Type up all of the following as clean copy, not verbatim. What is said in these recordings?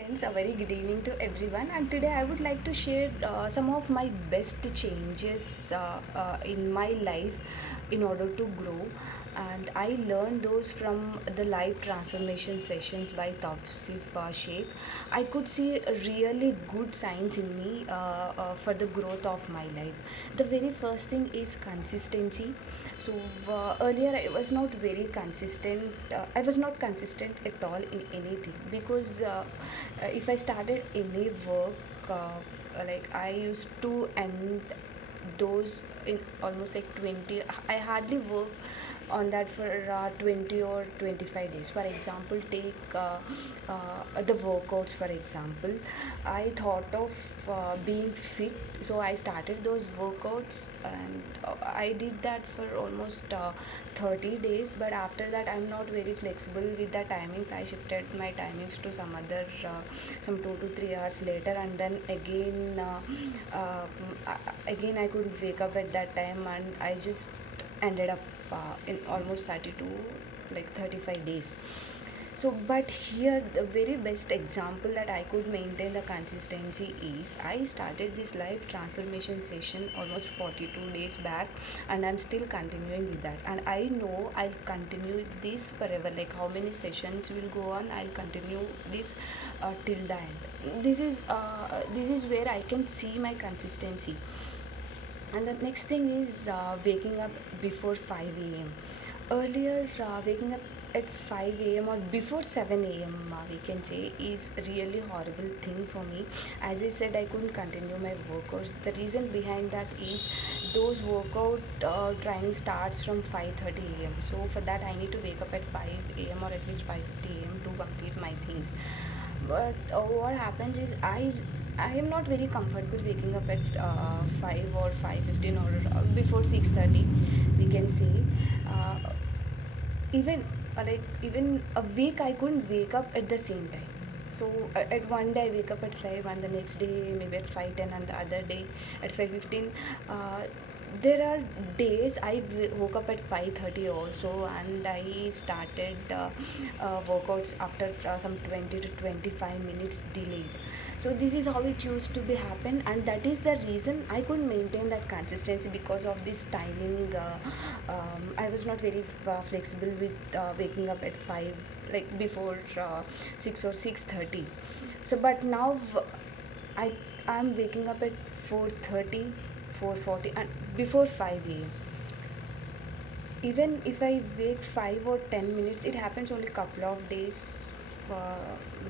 Friends, a very good evening to everyone. And today I would like to share some of my best changes in my life in order to grow. And I learned those from the live transformation sessions by Tawsif Sheikh. I could see a really good signs in me for the growth of my life. The very first thing is consistency. So earlier I was not very consistent. I was not consistent at all in anything because if I started any work, like I used to end those in almost like 20. I hardly work on that for 20 or 25 days. For example, take the workouts. For example, I thought of being fit, so I started those workouts, and I did that for almost 30 days. But after that, I'm not very flexible with the timings. I shifted my timings to some other some 2 to 3 hours later, and then again I couldn't wake up at that time, and I just ended up in almost 32, like 35 days. So but here the very best example that I could maintain the consistency is I started this life transformation session almost 42 days back, and I'm still continuing with that, and I know I'll continue this forever. Like how many sessions will go on, I'll continue this till the end. This is where I can see my consistency. And the next thing is waking up before 5 a.m. Earlier, waking up at 5 a.m. or before 7 a.m., we can say, is really horrible thing for me. As I said, I couldn't continue my workouts. The reason behind that is those workout training starts from 5:30 a.m. So for that, I need to wake up at 5 a.m. or at least 5:30 a.m. to complete my things. But what happens is I am not very comfortable waking up at 5 or 5:15 or before 6:30, we can say. uh, Even even a week I couldn't wake up at the same time. So at one day I wake up at 5, and the next day maybe at 5:10, and the other day at 5:15. There are days I woke up at 5:30 also, and I started workouts after some 20 to 25 minutes delayed. So this is how it used to be happen, and that is the reason I couldn't maintain that consistency because of this timing. I was not very flexible with waking up at 5, like before 6 or 6:30. So but now I I'm waking up at 4:30, 4:40, and before 5 a.m. Even if I wake 5 or 10 minutes, it happens only couple of days.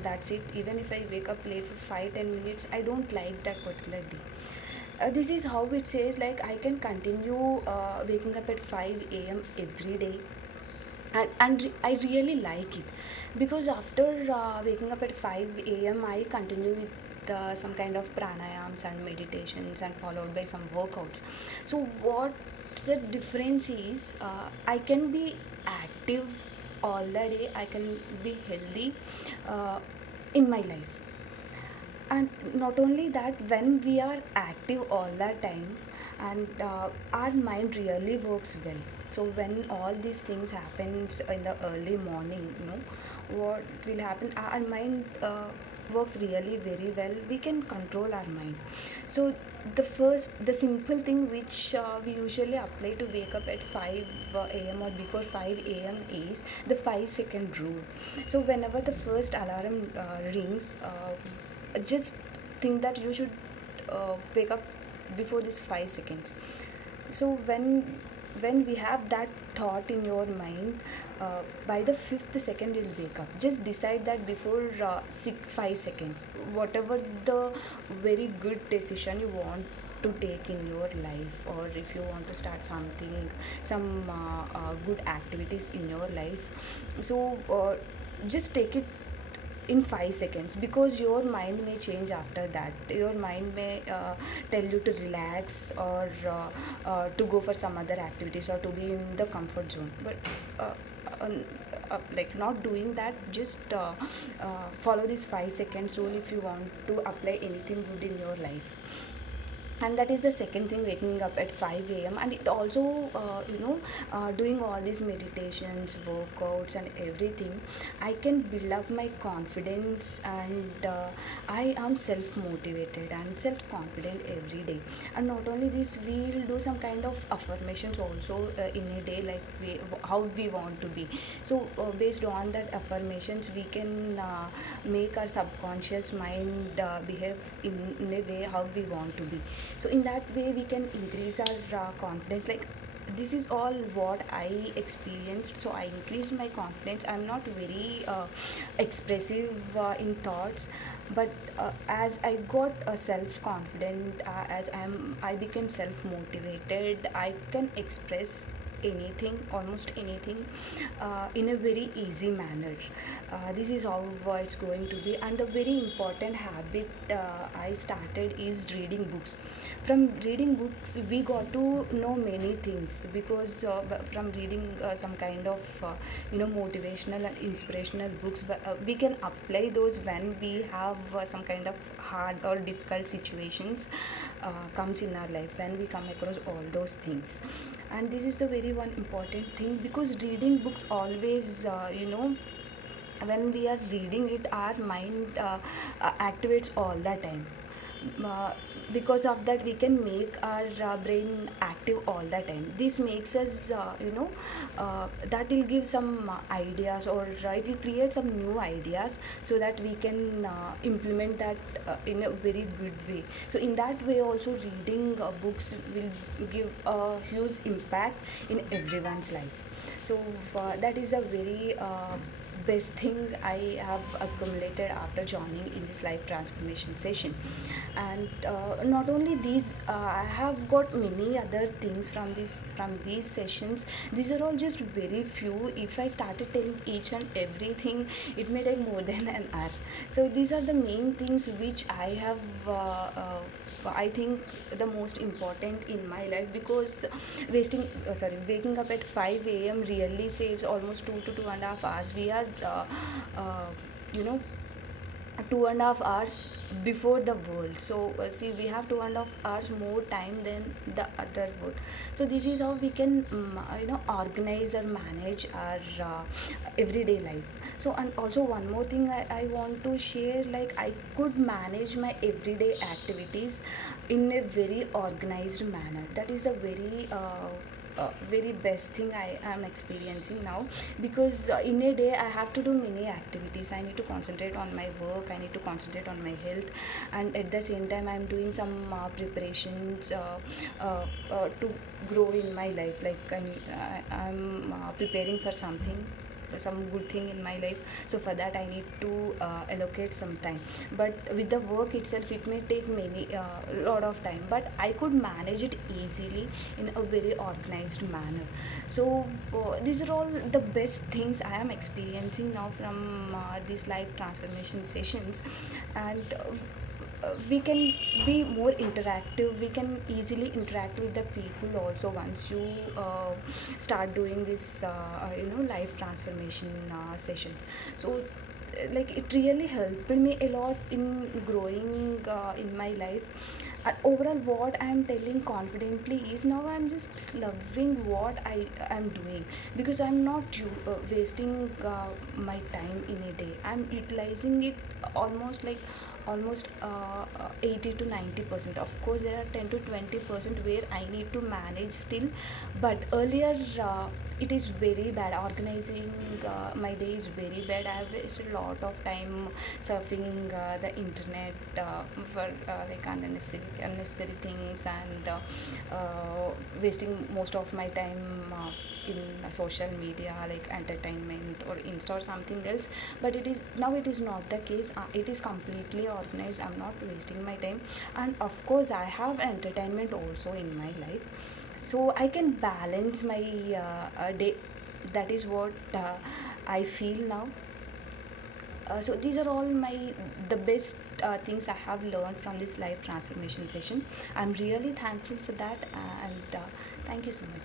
That's it. Even if I wake up late for 5-10 minutes, I don't like that particular day. This is how it says, like I can continue waking up at 5 a.m. every day, and I really like it because after waking up at 5 a.m. I continue with some kind of pranayams and meditations, and followed by some workouts. So what the difference is, I can be active all the day, I can be healthy uh, in my life. And not only that, when we are active all the time, and our mind really works well. So when all these things happens in the early morning, what will happen, our mind works really very well. We can control our mind. So the simple thing which we usually apply to wake up at 5 a.m. or before 5 a.m. is the 5-second rule. So whenever the first alarm rings, just think that you should wake up before this 5 seconds. So when we have that thought in your mind, by the fifth second you'll wake up. Just decide that before 5 seconds, whatever the very good decision you want to take in your life, or if you want to start something, some good activities in your life. So just take it in 5 seconds, because your mind may change after that. Your mind may tell you to relax, or to go for some other activities, or to be in the comfort zone. But uh, like not doing that, just follow this 5 seconds rule if you want to apply anything good in your life. And that is the second thing, waking up at 5 a.m. And it also doing all these meditations, workouts and everything, I can build up my confidence, and I am self motivated and self confident every day. And not only this, we'll do some kind of affirmations also in a day, like how we want to be. So based on that affirmations, we can make our subconscious mind behave in a way how we want to be. So in that way we can increase our confidence. Like, this is all what I experienced, so I increased my confidence. I'm not very expressive in thoughts, but as I got self confident, I became self motivated, I can express anything, almost anything, in a very easy manner. This is how it's going to be. And the very important habit I started is reading books. From reading books we got to know many things, because from reading some kind of motivational and inspirational books, we can apply those when we have some kind of hard or difficult situations comes in our life, when we come across all those things. And this is the very one important thing, because reading books always when we are reading it, our mind activates all the time. uh, because of that we can make our brain active all the time. This makes us that will give some ideas, or it will create some new ideas, so that we can implement that in a very good way. So in that way also, reading books will give a huge impact in everyone's life. So that is a very best thing I have accumulated after joining in this life transformation session. And not only these, I have got many other things from these sessions. These are all just very few. If I started telling each and everything, it may take more than an hour. So these are the main things which I have I think the most important in my life, because waking up at 5 a.m. really saves almost 2 to 2.5 hours. We are you know 2.5 hours before the world. So see, we have 2.5 hours more time than the other world. So this is how we can organize or manage our everyday life. So, and also one more thing I want to share, like, I could manage my everyday activities in a very organized manner. That is a very best thing I am experiencing now, because in a day I have to do many activities. I need to concentrate on my work, I need to concentrate on my health, and at the same time I am doing some preparations to grow in my life. Like, I'm preparing for something, some good thing in my life. So for that I need to allocate some time. But with the work itself, it may take many lot of time, but I could manage it easily in a very organized manner. So these are all the best things I am experiencing now from these life transformation sessions. And we can be more interactive, we can easily interact with the people also, once you start doing this life transformation sessions. So like, it really helped me a lot in growing in my life. And overall, what I am telling confidently is, now I am just loving what I am doing, because I am not wasting my time in a day. I am utilizing it almost 80 to 90%. Of course there are 10 to 20% where I need to manage still, but earlier it is very bad. Organizing my day is very bad. I have wasted a lot of time surfing the internet for like unnecessary things, and wasting most of my time in social media, like entertainment or Insta or something else. But it is not the case. It is completely organized. I'm not wasting my time. And of course I have entertainment also in my life, so I can balance my day. That is what I feel now. So these are all the best things I have learned from this life transformation session. I'm really thankful for that, and thank you so much.